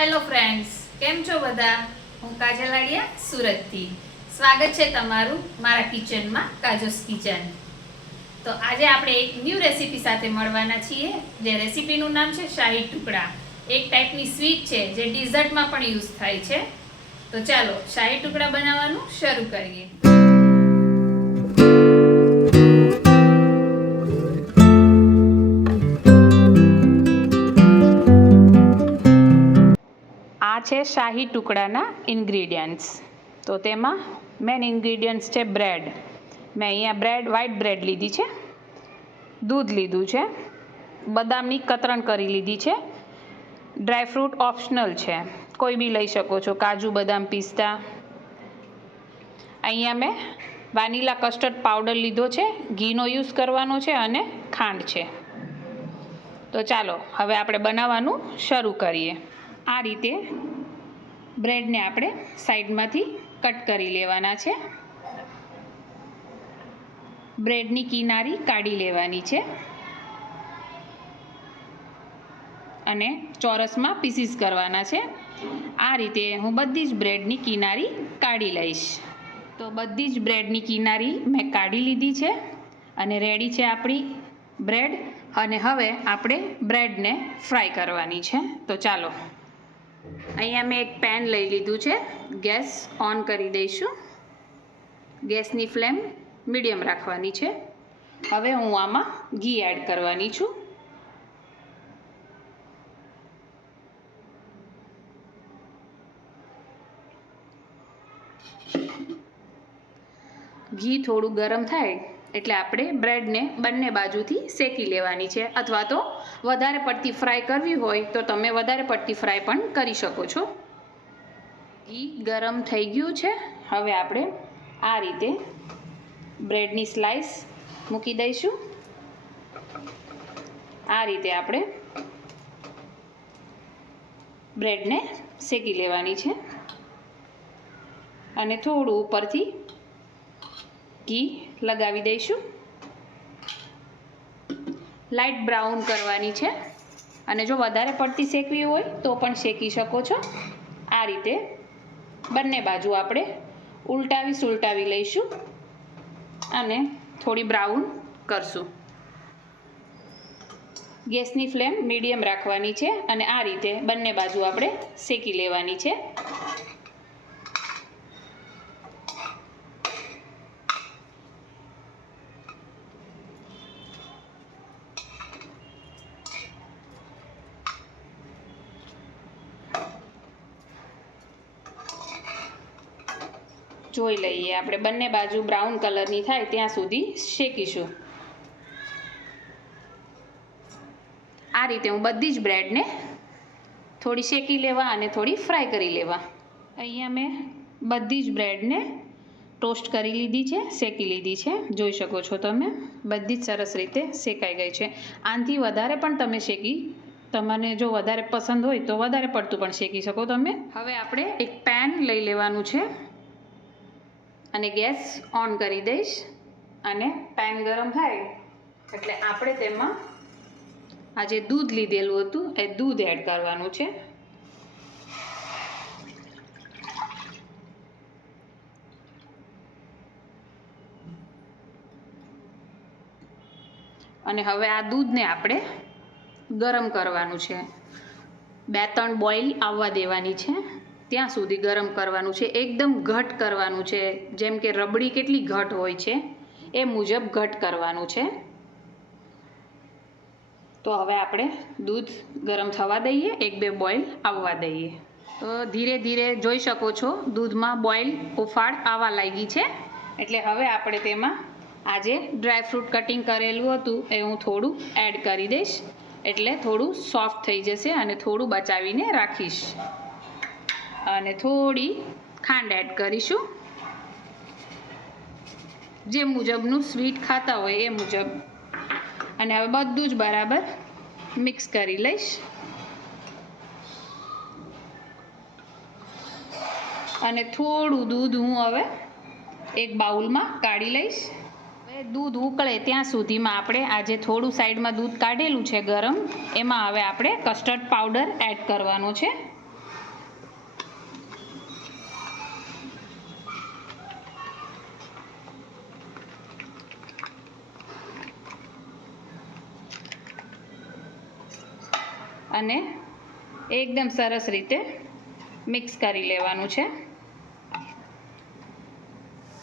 Hello friends, કેમ છો બધા? હું કાજલાડિયા સુરતથી. સ્વાગત છે તમારું મારા કિચનમાં, કાજોસ કિચન. તો આજે આપણે એક ન્યૂ રેસીપી સાથે મળવાના છીએ. જે રેસીપીનું નામ છે શાહી ટુકડા. એક ટાઈપની સ્વીટ છે જે ડિઝર્ટમાં પણ યુઝ થાય છે. તો ચાલો શાહી ટુકડા બનાવવાનું શરૂ કરીએ. આ છે શાહી ટુકડાના ઇન્ગ્રીડિયન્ટ્સ. તો તેમાં મેન ઇન્ગ્રીડિયન્ટ્સ છે બ્રેડ. મેં અહીંયા વ્હાઈટ બ્રેડ લીધી છે, દૂધ લીધું છે, બદામની કતરણ કરી લીધી છે. ડ્રાયફ્રૂટ ઓપ્શનલ છે, કોઈ બી લઈ શકો છો, કાજુ, બદામ, પિસ્તા. અહીંયા મેં વાનીલા કસ્ટર્ડ પાવડર લીધો છે, ઘીનો યુઝ કરવાનો છે અને ખાંડ છે. તો ચાલો હવે આપણે બનાવવાનું શરૂ કરીએ. આ રીતે બ્રેડને આપણે સાઈડમાંથી કટ કરી લેવાના છે. બ્રેડની કિનારી કાઢી લેવાની છે અને ચોરસમાં પીસીસ કરવાના છે. આ રીતે હું બધી જ બ્રેડની કિનારી કાઢી લઈશ. તો બધી જ બ્રેડની કિનારી મેં કાઢી લીધી છે અને રેડી છે આપણી બ્રેડ. અને હવે આપણે બ્રેડને ફ્રાય કરવાની છે. તો ચાલો, અહીંયા મેં એક પેન લઈ લીધું છે. ગેસ ઓન કરી દઈશું. ગેસની ફ્લેમ મીડિયમ રાખવાની છે. હવે હું આમાં ઘી એડ કરવાની છું. ઘી થોડું ગરમ થાય એટલે આપણે બ્રેડને બંને બાજુથી શેકી લેવાની છે, અથવા તો વધારે પડતી ફ્રાય કરવી હોય તો તમે વધારે પડતી ફ્રાય પણ કરી શકો છો. ઘી ગરમ થઈ ગયું છે. હવે આપણે આ રીતે બ્રેડની સ્લાઈસ મૂકી દઈશું. આ રીતે આપણે બ્રેડને શેકી લેવાની છે અને થોડું ઉપરથી ઘી લગાવી દઈશું. લાઇટ બ્રાઉન કરવાની છે અને જો વધારે પડતી શેકવી હોય તો પણ શેકી શકો છો. આ રીતે બંને બાજુ આપણે ઉલટાવી લઈશું અને થોડી બ્રાઉન કરશું. ગેસની ફ્લેમ મીડિયમ રાખવાની છે અને આ રીતે બંને બાજુ આપણે શેકી લેવાની છે. જોઈ લઈએ, આપણે બંને બાજુ બ્રાઉન કલરની થાય ત્યાં સુધી શેકીશું. આ રીતે હું બધી જ બ્રેડને થોડી શેકી લેવા અને થોડી ફ્રાય કરી લેવા. અહીંયા મેં બધી જ બ્રેડને ટોસ્ટ કરી લીધી છે, શેકી લીધી છે. જોઈ શકો છો તમે, બધી જ સરસ રીતે શેકાઈ ગઈ છે. આનાથી વધારે પણ તમે તમને જો વધારે પસંદ હોય તો વધારે પડતું પણ શેકી શકો તમે. હવે આપણે એક પેન લઈ લેવાનું છે અને ગેસ ઓન કરી દઈશ અને પેન ગરમ થાય એટલે આપણે તેમાં આ જે દૂધ લીધેલું હતું એ દૂધ એડ કરવાનું છે. અને હવે આ દૂધને આપણે ગરમ કરવાનું છે. 2-3 બોઇલ આવવા દેવાની છે, ત્યાં સુધી ગરમ કરવાનું છે. એકદમ ઘટ કરવાનું છે, જેમ કે રબડી કેટલી ઘટ હોય છે એ મુજબ ઘટ કરવાનું છે. તો હવે આપણે દૂધ ગરમ થવા દઈએ, 1-2 બોઇલ આવવા દઈએ. તો ધીરે ધીરે જોઈ શકો છો દૂધમાં બોઇલ ઉફાળ આવવા લાગી છે. એટલે હવે આપણે તેમાં આજે ડ્રાયફ્રૂટ કટિંગ કરેલું હતું એ હું થોડું એડ કરી દઈશ, એટલે થોડું સોફ્ટ થઈ જશે અને થોડું બચાવીને રાખીશ. અને થોડી ખાંડ એડ કરીશું, જે મુજબનું સ્વીટ ખાતા હોય એ મુજબ. અને હવે બધું જ બરાબર મિક્સ કરી લઈશ. અને થોડું દૂધ હું હવે એક બાઉલમાં કાઢી લઈશ. હવે દૂધ ઉકળે ત્યાં સુધીમાં આપણે આજે થોડું સાઈડમાં દૂધ કાઢેલું છે ગરમ, એમાં હવે આપણે કસ્ટર્ડ પાવડર એડ કરવાનો છે. અને એકદમ સરસ રીતે મિક્સ કરી લેવાનું છે.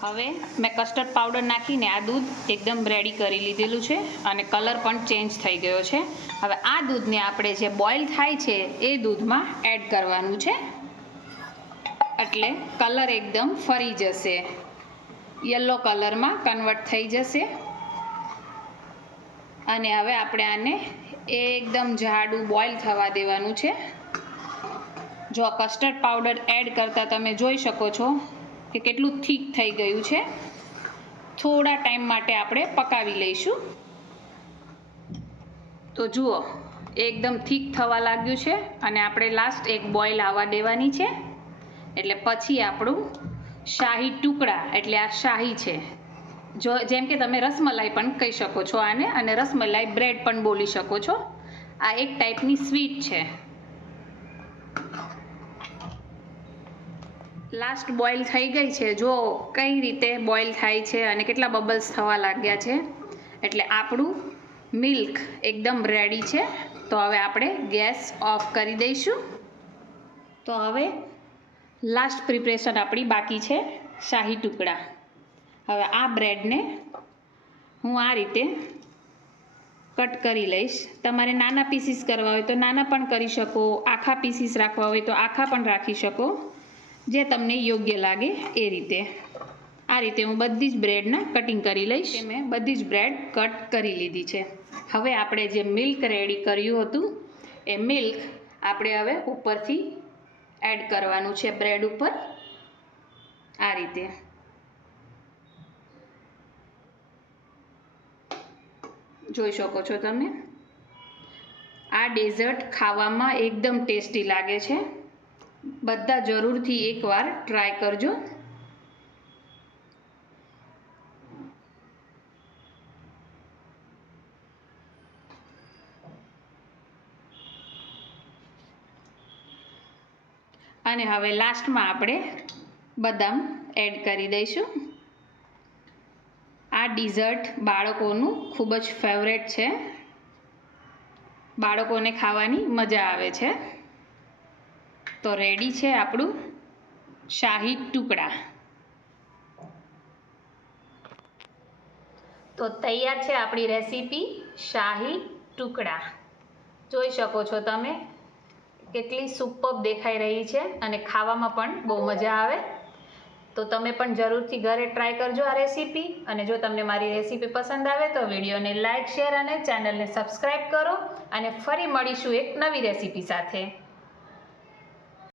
હવે મેં કસ્ટર્ડ પાવડર નાખીને આ દૂધ એકદમ રેડી કરી લીધેલું છે અને કલર પણ ચેન્જ થઈ ગયો છે. હવે આ દૂધને આપણે જે બોઇલ થાય છે એ દૂધમાં એડ કરવાનું છે, એટલે કલર એકદમ ફરી જશે, યલો કલરમાં કન્વર્ટ થઈ જશે. અને હવે આપણે આને એકદમ જાડું બોઇલ થવા દેવાનું છે. જો કસ્ટર્ડ પાવડર એડ કરતાં તમે જોઈ શકો છો કે કેટલું થીક થઈ ગયું છે. થોડા ટાઈમ માટે આપણે પકાવી લઈશું. તો જુઓ એકદમ થીક થવા લાગ્યું છે અને આપણે લાસ્ટ એક બોઇલ આવવા દેવાની છે, એટલે પછી આપણું શાહી ટુકડા, એટલે આ શાહી છે, જો જેમ કે તમે રસમલાઈ પણ કહી શકો છો આને, અને રસમલાઈ બ્રેડ પણ બોલી શકો છો. આ એક ટાઈપની સ્વીટ છે. લાસ્ટ બોઇલ થઈ ગઈ છે, જો કઈ રીતે બોઇલ થાય છે અને કેટલા બબલ્સ થવા લાગ્યા છે, એટલે આપણું મિલ્ક એકદમ રેડી છે. તો હવે આપણે ગેસ ઓફ કરી દઈશું. તો હવે લાસ્ટ પ્રિપરેશન આપણી બાકી છે, શાહી ટુકડા. હવે આ બ્રેડને હું આ રીતે કટ કરી લઈશ. તમારે નાના પીસીસ કરવા હોય તો નાના પણ કરી શકો, આખા પીસીસ રાખવા હોય તો આખા પણ રાખી શકો, જે તમને યોગ્ય લાગે એ રીતે. આ રીતે હું બધી જ બ્રેડના કટિંગ કરી લઈશ. મેં બધી જ બ્રેડ કટ કરી લીધી છે. હવે આપણે જે મિલ્ક રેડી કર્યું હતું એ મિલ્ક આપણે હવે ઉપરથી એડ કરવાનું છે બ્રેડ ઉપર, આ રીતે. જોઈ શકો છો તમે. આ ડેઝર્ટ ખાવામાં એકદમ ટેસ્ટી લાગે છે. બધા જરૂરથી એકવાર ટ્રાય કરજો. અને હવે લાસ્ટમાં આપણે બદામ એડ કરી દઈશું. આ ડિઝર્ટ બાળકોનું ખૂબ જ ફેવરેટ છે. બાળકોને ખાવાની મજા આવે છે. તો રેડી છે આપણું શાહી ટુકડા. તો તૈયાર છે આપણી રેસીપી શાહી ટુકડા. જોઈ શકો છો તમે કેટલી સુપર્બ દેખાઈ રહી છે અને ખાવામાં પણ બહુ મજા આવે. તો તમે પણ જરૂરથી ઘરે ટ્રાય કરજો આ રેસીપી. અને જો તમને મારી રેસીપી પસંદ આવે તો વિડીયોને લાઇક, શેર અને ચેનલને સબસ્ક્રાઈબ કરો. અને ફરી મળીશું એક નવી રેસીપી સાથે.